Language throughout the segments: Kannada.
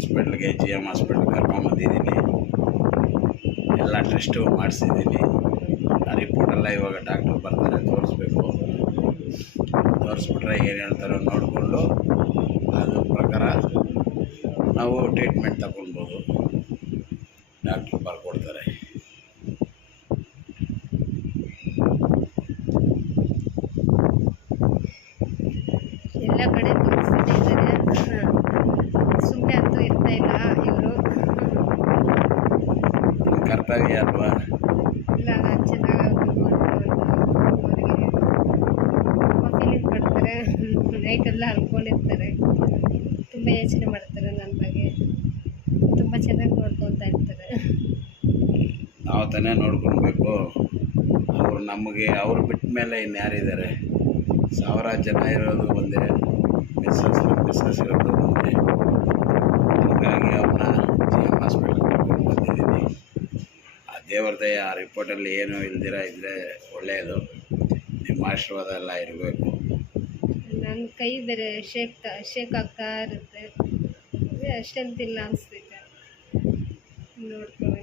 ಹಾಸ್ಪಿಟ್ಲಿಗೆ GM ಹಾಸ್ಪಿಟ್ಲ್ ಕರ್ಕೊಂಬಂದಿದ್ದೀನಿ. ಎಲ್ಲ ಟೆಸ್ಟು ಮಾಡಿಸಿದ್ದೀನಿ. ಆ ರಿಪೋರ್ಟೆಲ್ಲ ಇವಾಗ ಡಾಕ್ಟ್ರು ಬರ್ತಾರೆ, ತೋರಿಸ್ಬೇಕು. ತೋರಿಸ್ಬಿಟ್ರೆ ಏನು ಹೇಳ್ತಾರೋ ನೋಡಿಕೊಂಡು ಅದ್ರ ಪ್ರಕಾರ ನಾವು ಟ್ರೀಟ್ಮೆಂಟ್ ತಗೊಳ್ಬೋದು. ಡಾಕ್ಟ್ರು ಬರ್ಕೊಡ್ತಾರೆ. ಎಲ್ಲ ಕಡೆ ತೋರಿಸ್ತಾನೆ ಇದ್ದಾರೆ. ಸುಮ್ಮನೆ ಅಂತೂ ಇರ್ತಾ ಇಲ್ಲ ಇವರು. ಕರ್ತವ್ಯ ಅಲ್ವಾ? ಇಲ್ಲ, ನಾನು ಚೆನ್ನಾಗಿ ಅವರಿಗೆ ತುಂಬ ಫೀಲಿಂಗ್ ಮಾಡ್ತಾರೆ. ನೈಟೆಲ್ಲ ಅನ್ಕೊಂಡಿರ್ತಾರೆ, ತುಂಬ ಯೋಚನೆ ಮಾಡ್ತಾರೆ ನನ್ನ ಬಗ್ಗೆ. ತುಂಬ ಚೆನ್ನಾಗಿ ನೋಡ್ಕೊತಾ ಇರ್ತಾರೆ. ನಾವು ತಾನೇ ನೋಡ್ಕೊಳ್ಬೇಕು. ಅವರು ನಮಗೆ ಅವ್ರು ಬಿಟ್ಟ ಮೇಲೆ ಇನ್ಯಾರಿದ್ದಾರೆ? ಸಾವಿರಾರು ಜನ ಇರೋದು ಒಂದೇ, ಮಿಸ್ಸಸ್ ಇರೋದು ಒಂದೇ. ಹಾಗಾಗಿ ಅವ್ರನ್ನ GM ಹಾಸ್ಪಿಟ್ಲಿಗೆ ಕರ್ಕೊಂಡು ಬಂದಿದ್ದೀನಿ. ಆ ದೇವ್ರ ದಯೆ ಆ ರಿಪೋರ್ಟಲ್ಲಿ ಏನೂ ಇಲ್ದಿರ ಇದ್ದರೆ ಒಳ್ಳೆಯದು. ನಿಮ್ಮ ಆಶೀರ್ವಾದ ಎಲ್ಲ ಇರಬೇಕು. ನನ್ನ ಕೈ ಬೇರೆ ಶೇಕ್ ಆಗ್ತಾ ಇರುತ್ತೆ. ಅಷ್ಟಂತಿಲ್ಲ ಅನಿಸ್ತೈತೆ. ನೋಡ್ಕೊಳ್ಳಿ,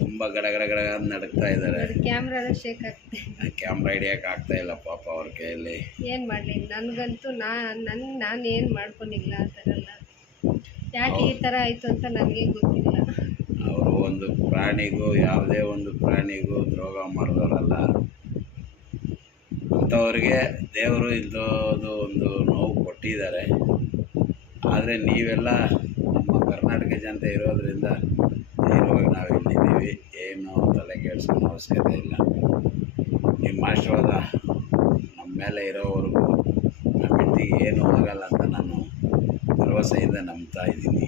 ತುಂಬ ಗಡಗಡ ನಡುಕ್ತಾ ಇದ್ದಾರೆ. ಕ್ಯಾಮ್ರಾದ ಶೇಕ್ ಆಗ್ತದೆ. ಕ್ಯಾಮ್ರಾ ಹಿಡಿಯೋಕೆ ಆಗ್ತಾ ಇಲ್ಲ ಪಾಪ ಅವ್ರ ಕೈಯಲ್ಲಿ. ಏನು ಮಾಡಲಿ, ನನಗಂತೂ ನಾನು ಏನು ಮಾಡ್ಕೊಂಡಿಲ್ಲ ಆ ಥರ ಎಲ್ಲ. ಯಾಕೆ ಈ ಥರ ಆಯಿತು ಅಂತ ನನಗೆ ಗೊತ್ತಿಲ್ಲ. ಅವರು ಒಂದು ಪ್ರಾಣಿಗೂ, ಯಾವುದೇ ಒಂದು ಪ್ರಾಣಿಗೂ ದ್ರೋಹ ಮಾಡಿದವರಲ್ಲ. ಅಂಥವ್ರಿಗೆ ದೇವರು ಇಂಥದ್ದು ಒಂದು ನೋವು ಕೊಟ್ಟಿದ್ದಾರೆ. ಆದರೆ ನೀವೆಲ್ಲ ನಮ್ಮ ಕರ್ನಾಟಕ ಜನತೆ ಇರೋದರಿಂದ ಧೈರ್ಯವಾಗಿ ನಾವು ಇಲ್ಲಿದ್ದೀವಿ. ಏನು ತಲೆ ಕೆಡಿಸ್ಕೊಳ್ಳೋ ಅವಶ್ಯಕತೆ ಇಲ್ಲ. ನಿಮ್ಮ ಆಶೀರ್ವಾದ ನಮ್ಮ ಮೇಲೆ ಇರೋವರೆಗೂ ನಮ್ಮ ಹೆಂಡತಿಗೆ ಏನೂ ಆಗಲ್ಲ ಅಂತ ನಾನು ಭರವಸೆಯಿಂದ ನಂಬ್ತಾ ಇದ್ದೀನಿ.